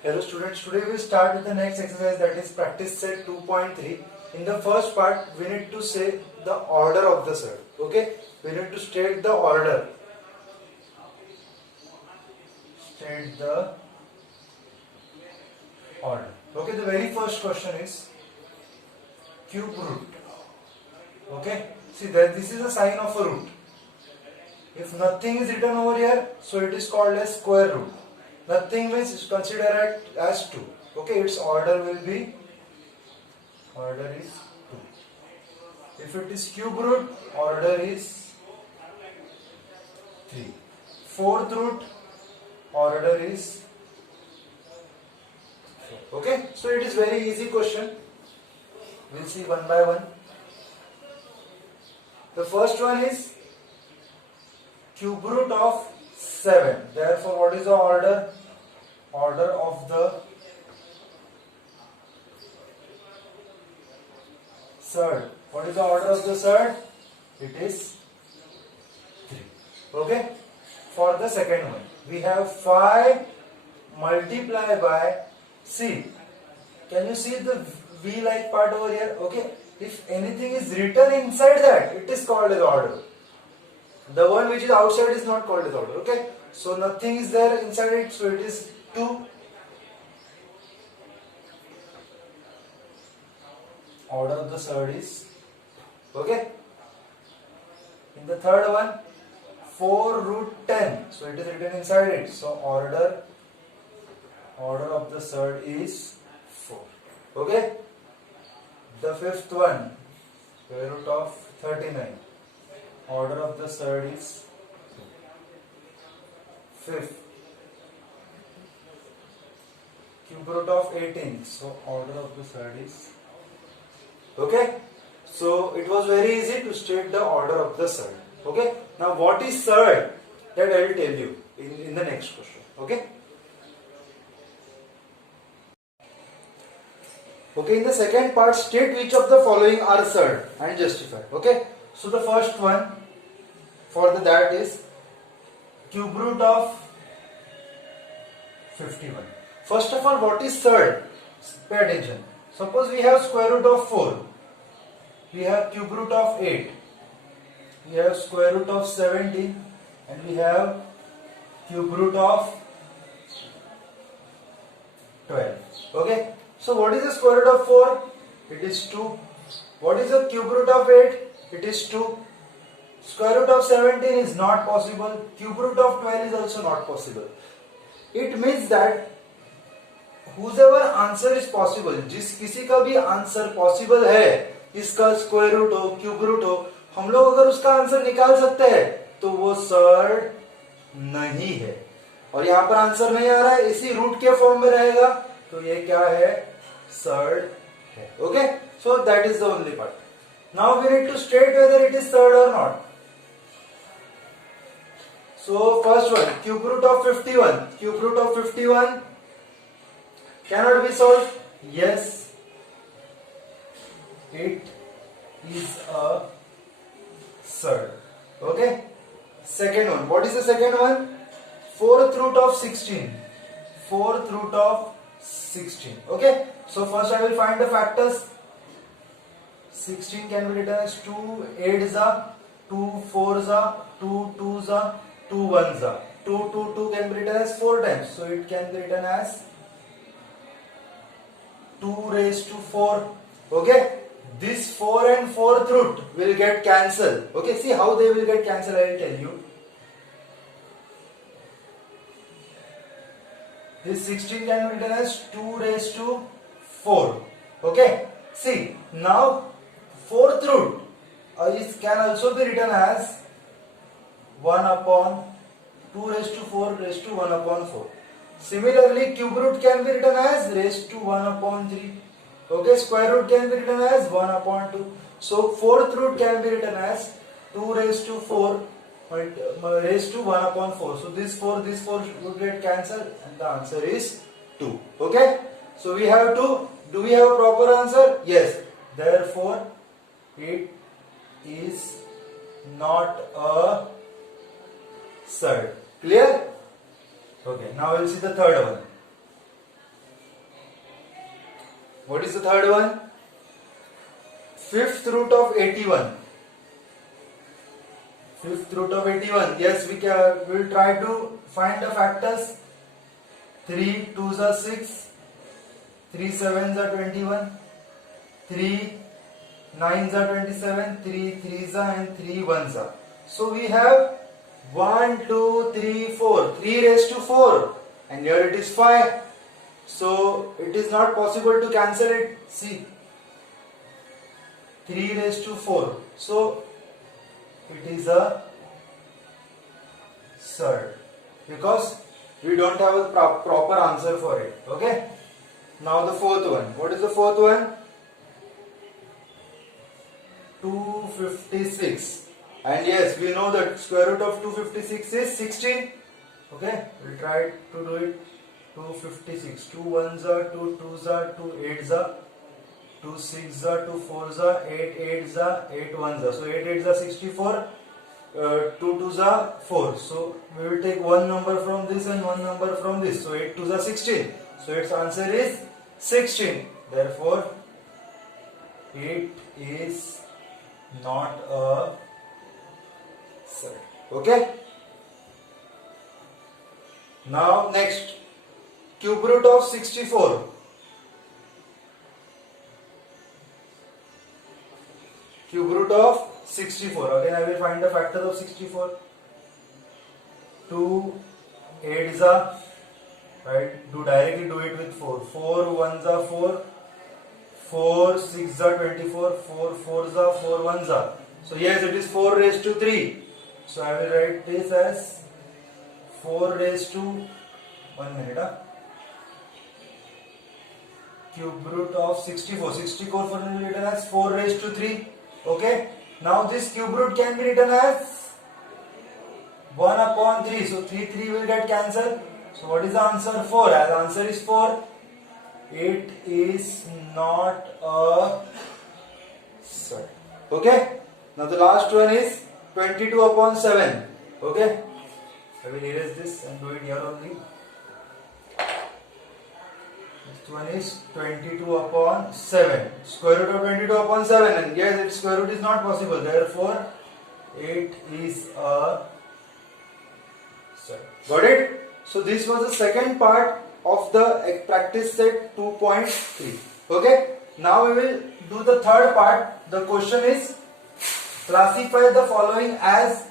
Hello students, today we start with the next exercise, that is practice set 2.3. In the first part, we need to say the order of the surd. Okay, we need to state the order. State the order. Okay, the very first question is cube root. Okay, see that this is a sign of a root. If nothing is written over here, so it is called as square root. Nothing means consider it as 2. Okay, its order will be, order is 2. If it is cube root, order is 3. Fourth root, order is 4. Okay, so it is very easy question. We'll see one by one. The first one is cube root of 7. Therefore, what is the order? Order of the surd. What is the order of the surd? It is 3. Okay. For the second one, we have 5 multiplied by C. Can you see the V-like part over here? Okay. If anything is written inside that, it is called as order. The one which is outside is not called as order. Okay. So nothing is there inside it, so it is 2. Order of the surd is, okay. In the third one, 4 root 10. So it is written inside it. So order of the surd is 4. Okay. The fifth one, square root of 39. Order of the surd is 2. Fifth, cube root of 18. So order of the surd is, okay. So it was very easy to state the order of the surd. Okay. Now what is surd? That I will tell you in the next question. Okay. Okay. In the second part, state which of the following are surd and justify. Okay. So the first one for that is cube root of 51. First of all, what is surd? Pay attention. Suppose we have square root of 4. We have cube root of 8. We have square root of 70. And we have cube root of 12. Okay. So what is the square root of 4? It is 2. What is the cube root of 8? It is 2. Square root of 17 is not possible. Cube root of 12 is also not possible. It means that whoever answer is possible, जिस किसी का भी answer possible है, इसका square root हो, cube root हो, हम लोग अगर उसका आंसर निकाल सकते हैं तो वो सर्ड नहीं है. और यहाँ पर आंसर नहीं आ रहा है, इसी रूट के फॉर्म में रहेगा, तो ये क्या है? सर्ड है. Okay, so that is the only part. Now we need to state whether it is surd or not. So first one, cube root of 51. Cube root of 51 cannot be solved. Yes, it is a surd. Okay. Second one. What is the second one? 4th root of 16. 4th root of 16. Okay. So first I will find the factors. 16 can be written as 2 8s are, 2 4s are, 2 2s are, 2 1s are. 2 2 2 can be written as 4 times. So it can be written as 2 raised to 4. Okay. This 4 and 4th root will get cancelled. Okay. See how they will get cancelled, I will tell you. This 16 can be written as 2 raised to 4. Okay. See now 4th root can also be written as 1 upon 2 raised to 4 raised to 1 upon 4. Similarly, cube root can be written as raised to 1 upon 3. Okay, square root can be written as 1 upon 2. So 4th root can be written as 2 raised to 4 raised to 1 upon 4. So this 4 would get cancelled and the answer is 2. Okay, so we have 2. Do we have a proper answer? Yes. Therefore, it is not a surd. Clear? Okay, now we will see the third one. What is the third one? Fifth root of 81. Fifth root of 81. Yes, we will try to find the factors. 3 2s are 6, 3 7s are 21, 3 9s are 27, 3 3s are and 3 1s are. So we have 1 2 3 4, 3 raised to 4, and here it is 5. So it is not possible to cancel it. See, 3 raised to 4. So it is a surd because we don't have a proper answer for it. Okay. Now the fourth one. What is the fourth one? 256. And yes, we know that square root of 256 is 16. Okay. We'll try to do it. 256. 2 1s are, 2 2s are, 2 8s are, 2 6s are, 2 4s are, 8 8s are, 8 1s are. So 8 8s are 64. 2 2s are 4. So we will take one number from this and one number from this. So 8 2s are 16. So its answer is 16. Therefore, it is not a surd. Okay. Now next, cube root of 64. Cube root of 64. Again, I will find the factors of 64. 2 8s are, right? Directly do it with 4. 4 1s are 4. 4 6s are 24. 4 4s are 4 1s are. So yes, it is 4 raised to 3. So I will write this as 4 raised to 1 minute. Cube root of 64. 64 for me written as 4 raised to 3. Okay. Now this cube root can be written as 1 upon 3. So 3 will get cancelled. So what is the answer? 4. As answer is 4. It is not a surd. Okay. Now the last one is 22 upon 7. Okay. I will erase this and do it here only. This one is 22 upon 7. Square root of 22 upon 7. And yes, its square root is not possible. Therefore, it is a surd. Got it? So this was the second part of the practice set 2.3. Okay. Now we will do the third part. The question is, classify the following as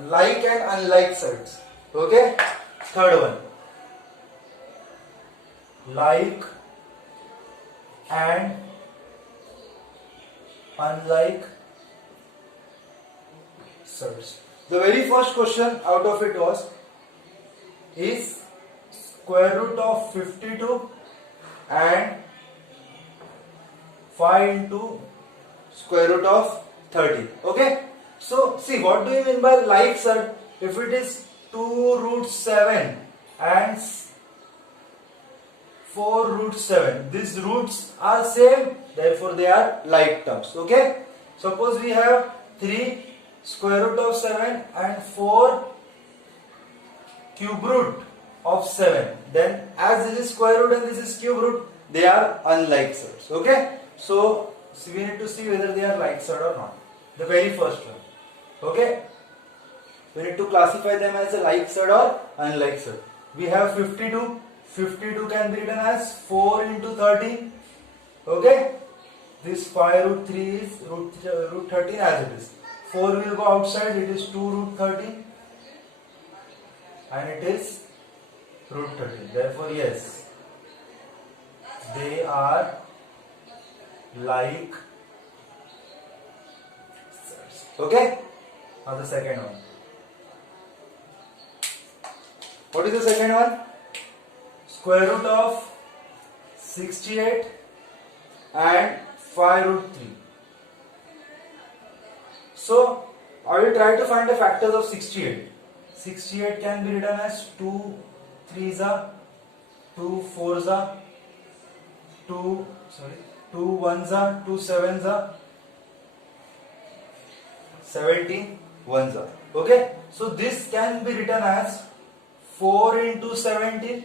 like and unlike surds. Okay. Third one. Like and unlike surds. The very first question out of it was, is square root of 52 and 5 into square root of 30. Okay. So see, what do you mean by like surd? If it is 2 root 7 and 4 root 7, these roots are same, therefore they are like terms. Okay. Suppose we have 3 square root of 7 and 4 cube root of 7. Then as this is square root and this is cube root, they are unlike surds. Okay. So we need to see whether they are like surd or not. The very first one. Okay. We need to classify them as a like surd or unlike surd. We have 52. 52 can be written as 4 into 13. Okay. This 5 root 3 is root 13 as it is. 4 will go outside. It is 2 root 13. And it is root 13. Therefore, yes, they are like surds. Okay. Now the second one. What is the second one? Square root of 68 and 5 root 3. So I will try to find the factors of 68. 68 can be written as 2 3s are, 2 4s are, 2 1s are, 2 7s are, 17 1s are. Okay. So this can be written as 4 into 17,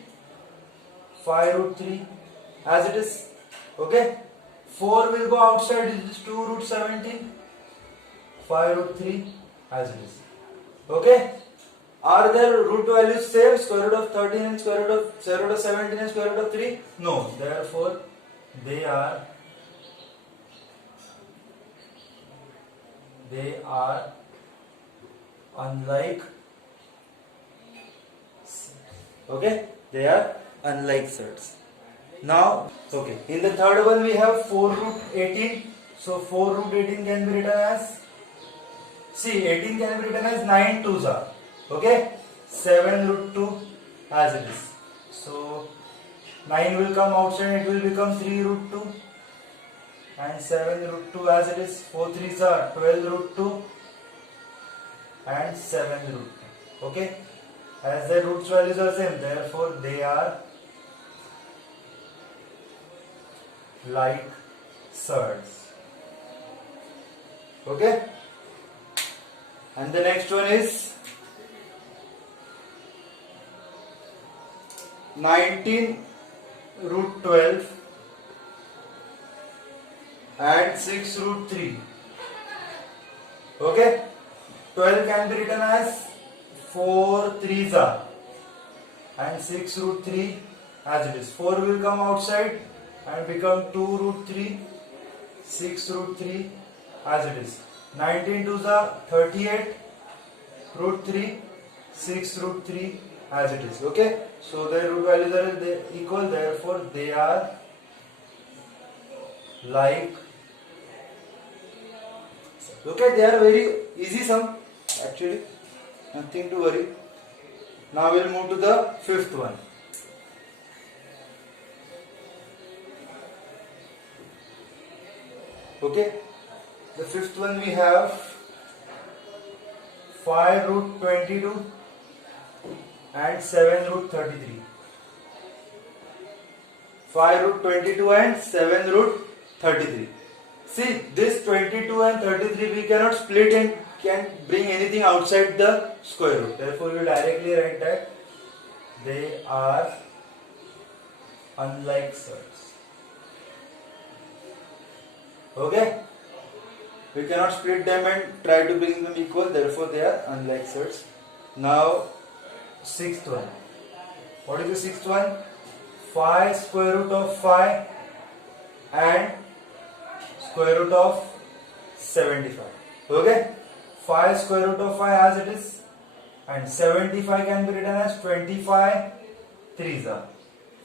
5 root 3, as it is. Okay, 4 will go outside, it is 2 root 17, 5 root 3 as it is. Okay, are there root values same? Square root of 13 and square root of 17 and square root of 3? No, therefore they are unlike. Okay, they are unlike sets. Now, okay, in the third one we have 4 root 18. So 4 root 18 can be written as, see, 18 can be written as 9 twos are. Okay, 7 root 2 as it is. So 9 will come outside, it will become 3 root 2 and 7 root 2 as it is. 4 threes are 12 root 2 and 7 root 2. Okay, as the roots values are same, therefore they are like surds. Okay, and the next one is 19 root 12 and 6 root 3. Okay, 12 can be written as 4 threes are and 6 root 3 as it is. 4 will come outside and become 2 root 3, 6 root 3 as it is. 19 twos are 38 root 3, 6 root 3 as it is. Okay, so their root values are equal, therefore they are like. Okay, they are very easy sum actually, nothing to worry. Now we'll move to the fifth one. Okay, the fifth one we have 5 root 22 and 7 root 33. 5 root 22 and 7 root 33. See, this 22 and 33 we cannot split and can bring anything outside the square root. Therefore, we will directly write that they are unlike surds. Okay? We cannot split them and try to bring them equal. Therefore, they are unlike surds. Now, sixth one. What is the sixth one? 5 square root of 5 and square root of 75. Okay, 5 square root of 5 as it is and 75 can be written as 25 threes are.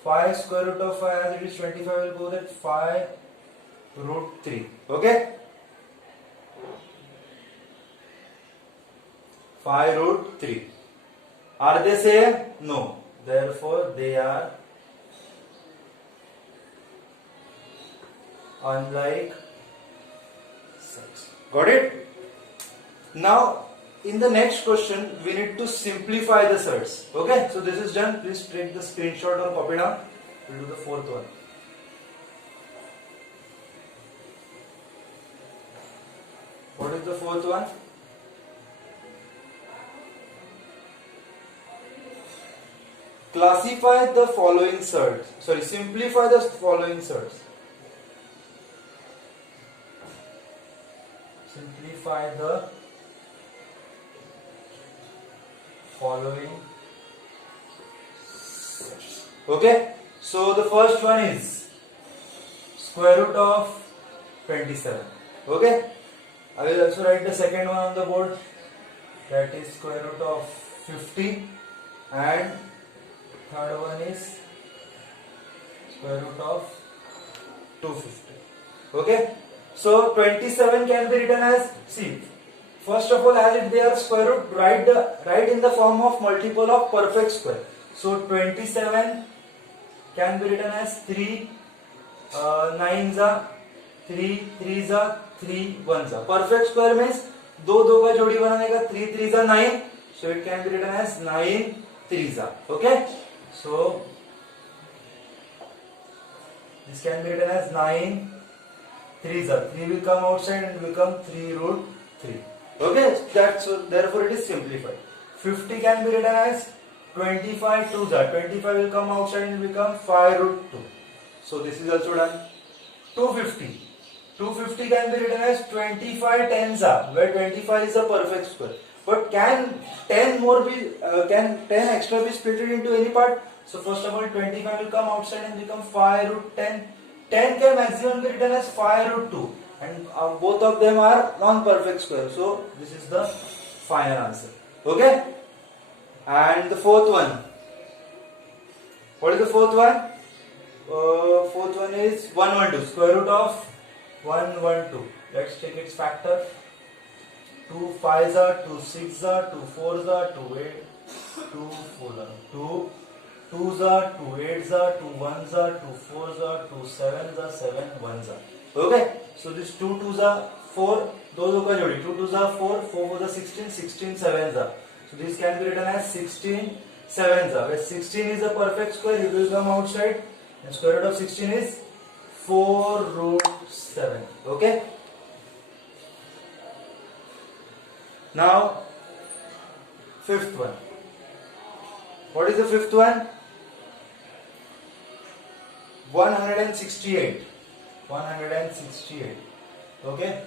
5 square root of 5 as it is, 25 will go that 5 root 3. Okay, 5 root 3. Are they same? No. Therefore, they are unlike surds. Got it? Now, in the next question, we need to simplify the surds. Okay? So, this is done. Please take the screenshot or copy down. We'll do the fourth one. What is the fourth one? Classify the following surds. Sorry, simplify the following surds. Simplify the following surds. Okay. So the first one is square root of 27. Okay. I will also write the second one on the board. That is square root of 50 and third one is square root of 250. Okay. So 27 can be written as, see, first of all, as if they are square root, write in the form of multiple of perfect square. So 27 can be written as 3 9s are 3 3s are 3 1s are. Perfect square means दो दो का जोड़ी बनाने का 3 3s are 9. So it can be written as 9 3s are. Okay. So this can be written as 9 3s are. 3 will come outside and become 3 root 3. Okay, that's so therefore it is simplified. 50 can be written as 25 2s are. 25 will come outside and become 5 root 2. So this is also done. 250. 250 can be written as 25 tens are, where 25 is a perfect square. But can 10 extra be split into any part? So first of all, 25 will come outside and become 5 root 10. 10 can maximum be written as 5 root 2, and both of them are non-perfect square. So this is the final answer. Okay? And the fourth one. What is the fourth one? Fourth one is 112. Square root of 112. Let's take its factor. 2 5s are, 2 6s are, 2 4s are, 2 8, 2 4s are, 2 2s are, 2 8s are, 2 1s are, 2 4s are, 2 7s are, 7 1s are. Okay, so these 2 2s are 4, those का जोड़ी 2 2s are 4, 4 4s are 16, 16 7s are. So this can be written as 16 7s are. Where 16 is a perfect square, it will come outside, and square root of 16 is 4 root 7. Okay. Now, fifth one. What is the fifth one? 168. 168. Okay?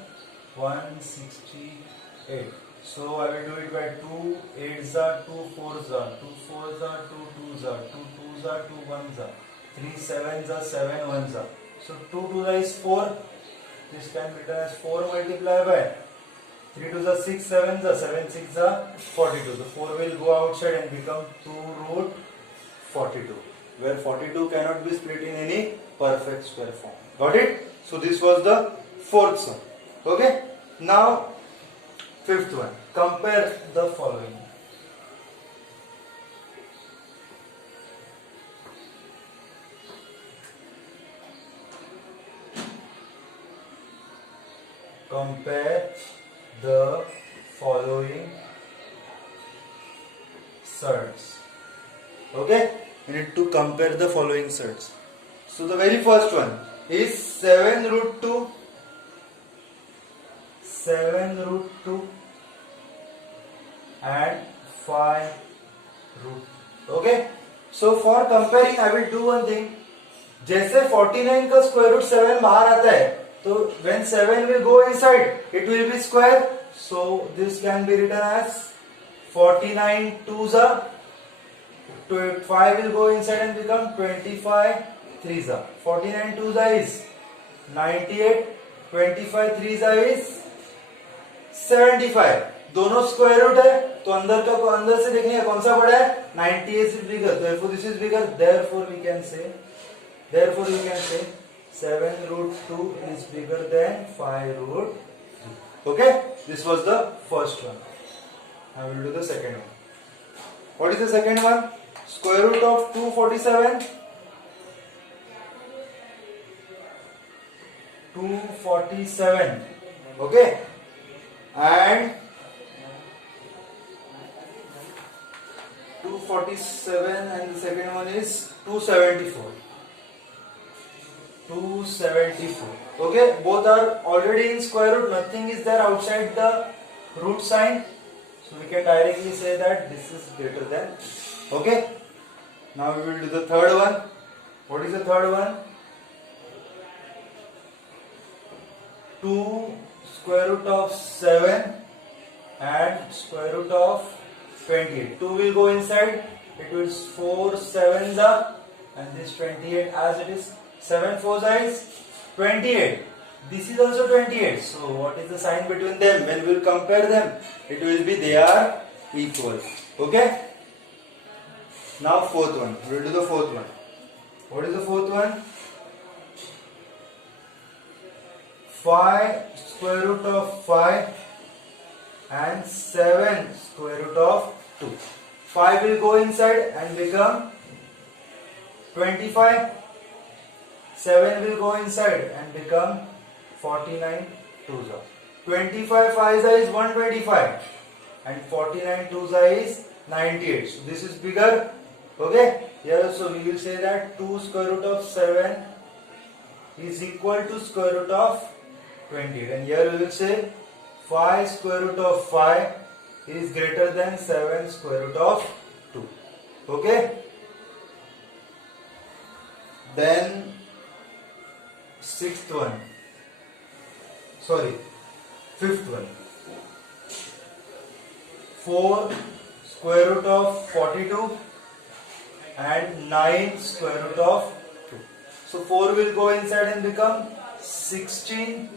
168. So I will do it by 2 8s are, 2 4s are, 2 4s are, 2 2s are, 2 2s are, 2 1s are, 3 7s are, 7 1s are. So 2 2s is 4. This can be written as 4 multiplied by 3 2s are 6, 7s are 7, 6 are 42. So 4 will go outside and become 2 root 42. Where 42 cannot be split in any perfect square form. Got it? So this was the fourth sum. Okay? Now fifth one. Compare the following. Compare the following surds. Okay? We need to compare the following surds. So the very first one is 7 root 2, 7 root 2 and 5 root. Okay? So for comparing I will do one thing. जैसे 49 का square root 7 बाहर आता है, तो when 7 will go inside, it will be square. So this can be written as 49 2s are, 5 will go inside and become 25 3s are. 49 2s are is 98, 25 3s are is 75. दोनों square root है, तो अंदर से देखने कौन सा बड़ा है? 98 is bigger, therefore this is bigger. Therefore we can say 7 root 2 is bigger than 5 root 2. Okay? This was the first one. I will do the second one. What is the second one? Square root of 247. 247. Okay? And 247 and the second one is 274. 274. Okay, both are already in square root, nothing is there outside the root sign, so we can directly say that this is greater than. Okay, now we will do the third one. What is the third one? 2 square root of 7 and square root of 28. 2 will go inside, it will 4 7s are, and this 28 as it is. 7 4s is 28. This is also 28. So what is the sign between them? When we will compare them, it will be they are equal. Okay? Now fourth one. We will do the fourth one. What is the fourth one? 5 square root of 5 and 7 square root of 2. 5 will go inside and become 25. 7 will go inside and become 49 2s are. 25 5s is 125 and 49 2s is 98. So this is bigger. Okay? Here also we will say that 2 square root of 7 is equal to square root of 28. And here we will say 5 square root of 5 is greater than 7 square root of 2. Okay? Then sixth one, sorry, fifth one. 4 square root of 42 and 9 square root of 2. So 4 will go inside and become 16.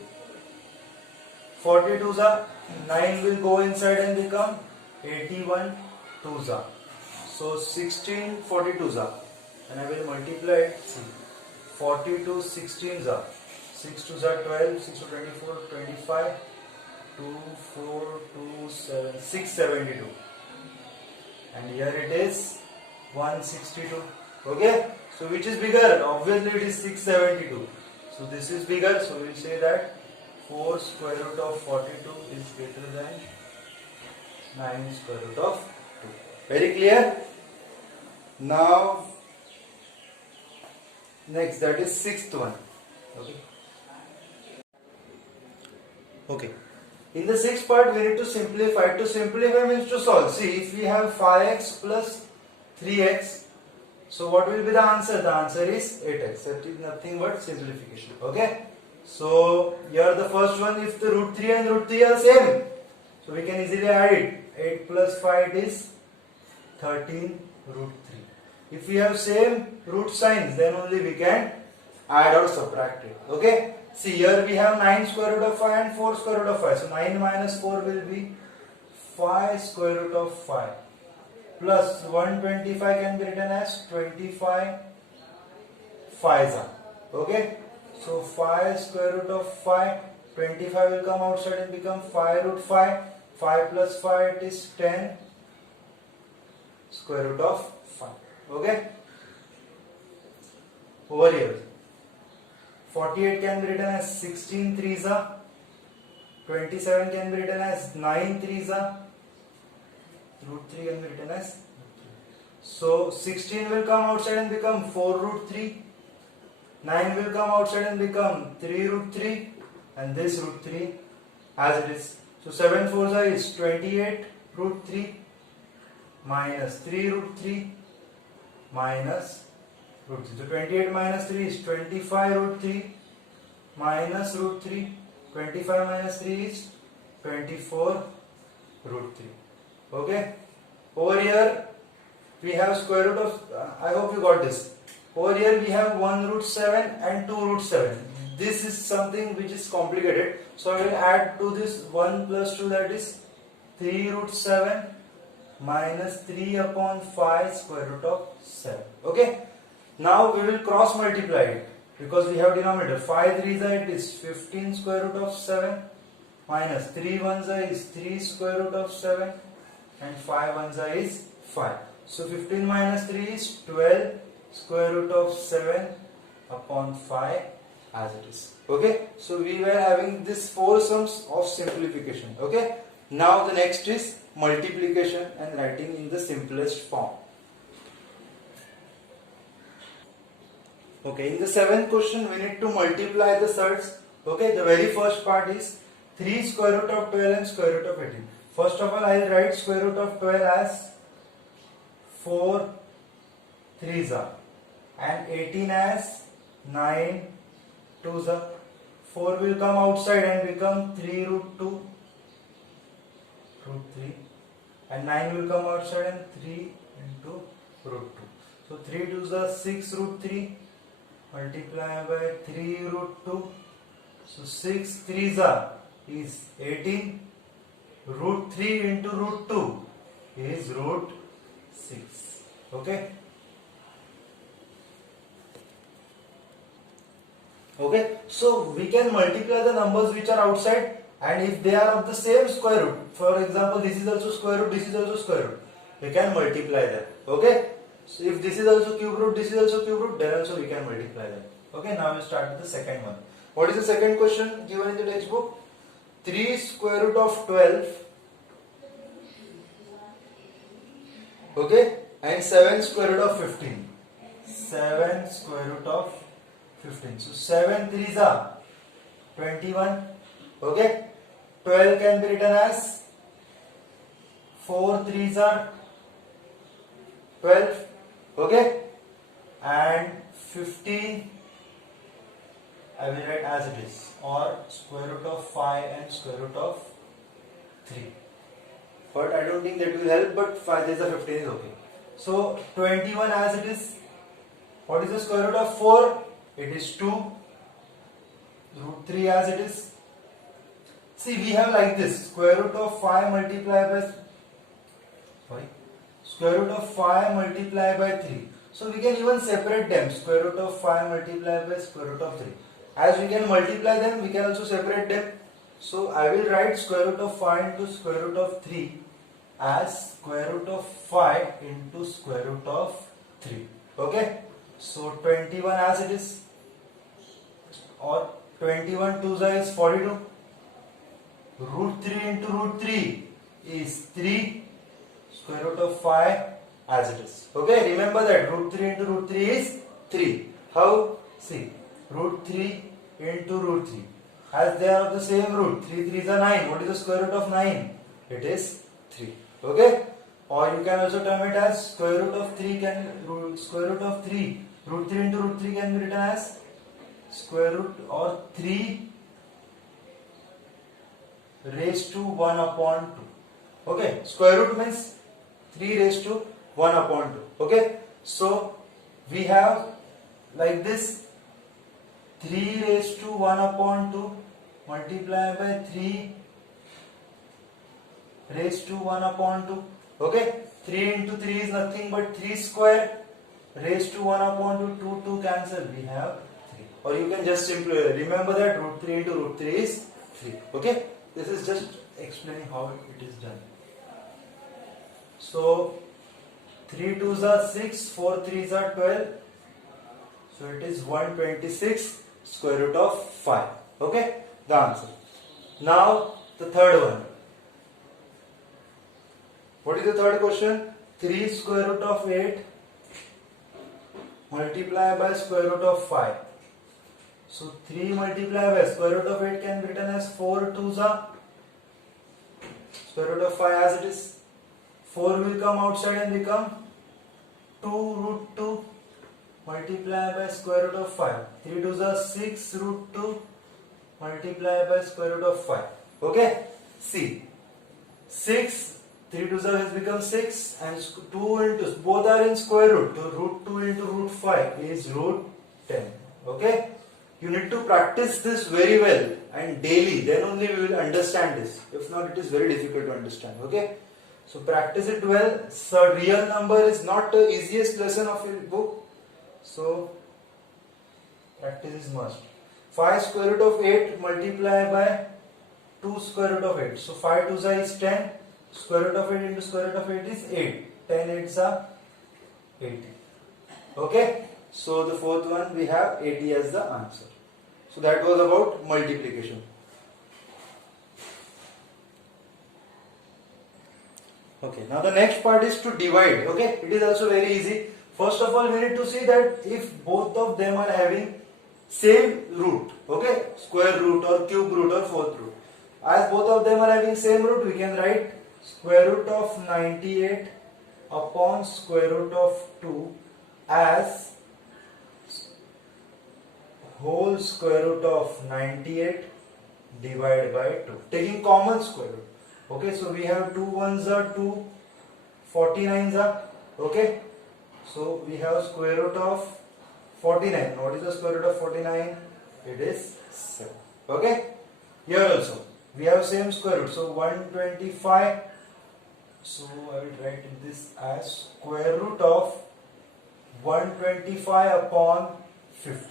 42s are 9 will go inside and become 81 2s are. So 16 42s are, and I will multiply it. See, 42 16s are, 6 2s are 12, 6 to 24, 25, 2 4 2 7 672, and here it is 162. Okay, so which is bigger? Obviously it is 672. So this is bigger, so we will say that 4 square root of 42 is greater than 9 square root of 2. Very clear? Now next, that is sixth one. Okay. Okay. In the sixth part, we need to simplify. To simplify means to solve. See, if we have 5x plus 3x, so what will be the answer? The answer is 8x. That is nothing but simplification. Okay. So here the first one, if the root 3 and root 3 are same, so we can easily add it. 8 plus 5 is 13 root 3. If we have same root signs, then only we can add or subtract it. Okay. See, here we have 9 square root of 5 and 4 square root of 5. So 9 minus 4 will be 5 square root of 5. Plus 125 can be written as 25 5s. Okay. So 5 square root of 5, 25 will come outside and become 5 root 5. 5 plus 5, it is 10 square root of 5. Okay. Over here, 48 can be written as 16 3s. 27 can be written as 9 3s. Root 3 can be written as 3. So 16 will come outside and become 4 root 3. 9 will come outside and become 3 root 3. And this root 3 as it is. So 7 4s is 28 root 3 minus 3 root 3 minus root 3. So 28 minus 3 is 25 root 3 minus root 3. 25 minus 3 is 24 root 3. Okay. Over here we have square root of, I hope you got this. Over here we have 1 root 7 and 2 root 7. This is something which is complicated. So I will add to this 1 plus 2, that is 3 root 7 minus 3 upon 5 square root of 7. Okay. Now we will cross multiply it because we have denominator. 5 3s it is 15 square root of 7 minus 3 1s is 3 square root of 7 and 5 1s is 5. So 15 minus 3 is 12 square root of 7 upon 5 as it is. Okay. So we were having this 4 sums of simplification. Okay. Now the next is multiplication and writing in the simplest form. Okay, in the seventh question we need to multiply the surds. Okay, the very first part is 3 square root of 12 and square root of 18. First of all, I will write square root of 12 as 4 3s and 18 as 9 2s. 4 will come outside and become 3 root 2 root 3, and 9 will come outside and 3 into root 2. So 3 2s are 6 root 3 multiply by 3 root 2. So 6 3s are is 18. Root 3 into root 2 is root 6. Okay. Okay. So we can multiply the numbers which are outside, and if they are of the same square root, for example this is also square root, this is also square root, we can multiply them. Okay. So if this is also cube root, this is also cube root, then also we can multiply them. Okay. Now we start with the second one. What is the second question given in the textbook? 3 square root of 12, okay, and 7 square root of 15. 7 square root of 15. So 7 3s are 21. Okay. 12 can be written as 4 3s are 12. Okay. And 15 I will write as it is, or square root of 5 and square root of 3. But I don't think that will help, but 5 there is a 15 is okay. So 21 as it is. What is the square root of 4? It is 2. Root 3 as it is. See, we have like this, square root of 5 multiplied by square root of 5 multiplied by 3. So we can even separate them, square root of 5 multiplied by square root of 3. As we can multiply them, we can also separate them. So I will write square root of 5 into square root of 3 as square root of 5 into square root of 3. Okay? So 21 as it is, or 21 2s is 42. Root 3 into root 3 is 3. Square root of 5 as it is. Okay, remember that root 3 into root 3 is 3. How? See, root 3 into root 3. As they are of the same root, 3 3s are 9. What is the square root of 9? It is 3. Okay? Or you can also term it as square root of 3 square root of 3. Root 3 into root 3 can be written as square root or 3 raised to 1 upon 2. Okay? Square root means 3 raised to 1 upon 2. Okay? So, we have like this 3 raised to 1 upon 2 multiplied by 3 raised to 1 upon 2. Okay? 3 into 3 is nothing but 3 square raised to 1 upon 2. 2 cancel. We have 3. Or you can just simply remember that root 3 into root 3 is 3. Okay? This is just explaining how it is done. So 3 2s are 6, 4 3s are 12. So it is 126 square root of 5. Okay? The answer. Now the third one. What is the third question? 3 square root of 8 multiplied by square root of 5. So 3 multiplied by square root of 8 can be written as 4 2s are square root of 5 as it is. 4 will come outside and become 2 root 2 multiplied by square root of 5. 3 2s are 6 root 2 multiplied by square root of 5. Okay? See, 6, 3 2s has become 6 and 2 into, both are in square root. So root 2 into root 5 is root 10. Okay? You need to practice this very well and daily, then only we will understand this. If not, it is very difficult to understand. Okay? So practice it well. So real number is not the easiest lesson of your book. So practice is must. 5 square root of 8 multiplied by 2 square root of 8. So 5 2s is 10. Square root of 8 into square root of 8 is 8. 10 8s are 80. Okay? So the fourth one we have 80 as the answer. So that was about multiplication. Okay, now the next part is to divide. Okay, it is also very easy. First of all, we need to see that if both of them are having same root, okay, square root or cube root or fourth root. As both of them are having same root, we can write square root of 98 upon square root of 2 as whole square root of 98 divided by 2. Taking common square root. Okay, so we have 2 1s are 2, 49s are, okay. So we have square root of 49. What is the square root of 49? It is 7. Okay. Here also we have same square root. So 125. So I will write this as square root of 125 upon 50.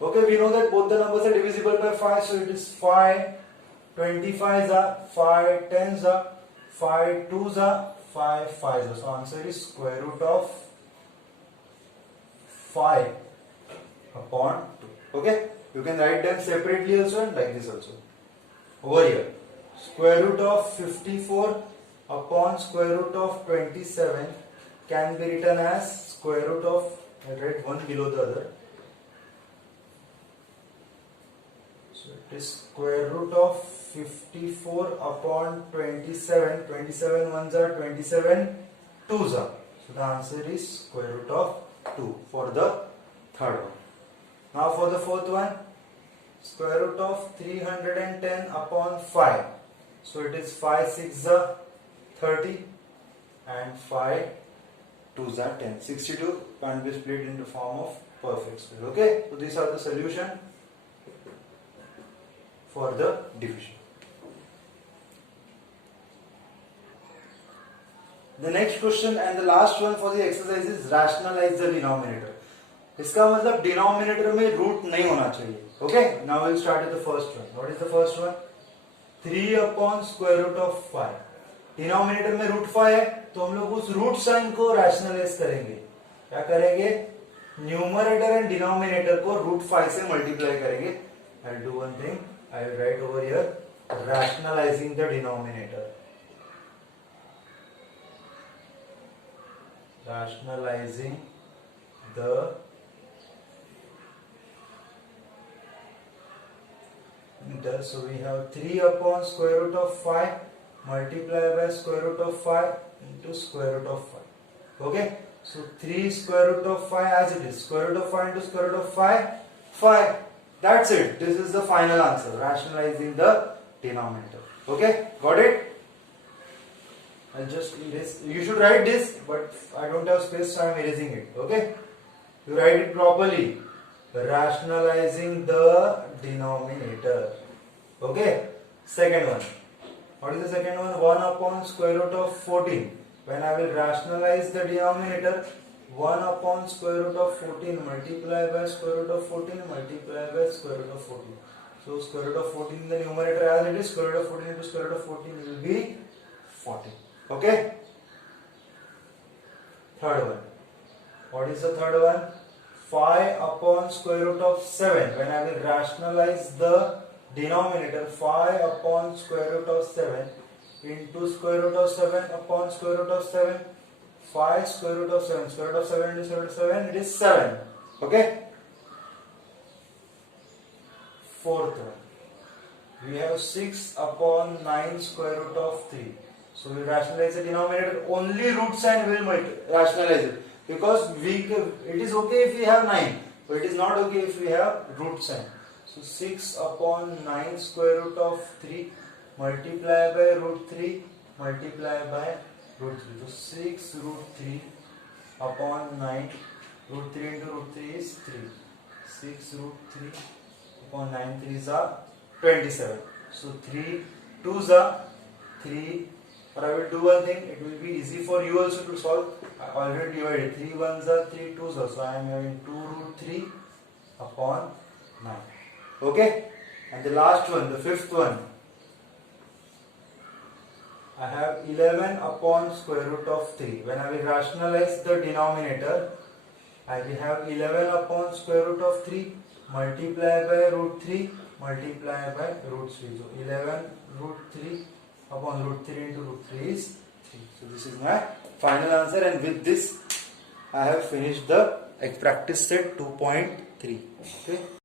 Okay, we know that both the numbers are divisible by 5. So it is 5 25s are 5 10s are 5 2s are 5 5s are. So answer is square root of 5 upon 2. Okay, you can write them separately also and like this also. Over here, square root of 54 upon square root of 27 can be written as square root of, I write one below the other. So it is square root of 54 upon 27. 27 ones are 27 twos are. So the answer is square root of 2 for the third one. Now for the fourth one, square root of 310 upon 5. So it is 5 6 are 30 and 5 2s are 10. 62 can't be split into form of perfect square. Okay, so these are the solution for the division. The next question and the last one for the exercise is rationalize the denominator. इसका मतलब denominator में root नहीं होना चाहिए. Okay, now will start with the first one. What is the first one? 3 upon square root of 5. Denominator में root 5 है तो हम लोग उस रूट साइन को रैशनलाइज करेंगे. क्या करेंगे? न्यूमरेटर एंड डिनोमिनेटर को रूट 5 से मल्टीप्लाई करेंगे. I will do one thing, I will write over here rationalizing the denominator. Rationalizing the so we have 3 upon square root of 5 multiplied by square root of 5 into square root of 5. Okay, so 3 square root of 5 as it is, square root of 5 into square root of 5. That's it. This is the final answer, rationalizing the denominator. Okay, got it? I'll just erase. You should write this, but I don't have space, so I'm erasing it. Okay, you write it properly. Rationalizing the denominator. Okay, second one. What is the second one? 1 upon square root of 14. When I will rationalize the denominator, 1 upon square root of 14 multiplied by square root of 14 multiplied by square root of 14. So square root of 14 in the numerator as it is, square root of 14 into square root of 14 will be 14. Okay. Third one. What is the third one? 5 upon square root of 7. When I will rationalize the denominator, 5 upon square root of 7 into square root of 7 upon square root of 7. 5 square root of 7. Square root of 7 into square root of 7, it is 7. Okay. Fourth one. We have 6 upon 9 square root of 3. So we rationalize the denominator. Only root sign will rationalize it. Because it is okay if we have 9, but it is not okay if we have root sign. So 6 upon 9 square root of 3 multiplied by root 3 multiplied by root 3. So 6 root 3 upon 9, root 3 into root 3 is 3. 6 root 3 upon 9 3s are 27. So 3 2s are 3. But I will do one thing, it will be easy for you also to solve. I already divided. 3 1s are 3 2s are. So I am having 2 root 3 upon 9. Okay? And the last one, the fifth one. I have 11 upon square root of 3. When I will rationalize the denominator, I will have 11 upon square root of 3 multiplied by root 3 multiplied by root 3. So 11 root 3 upon root 3 into root 3 is 3. So this is my final answer, and with this I have finished the practice set 2.3. Okay.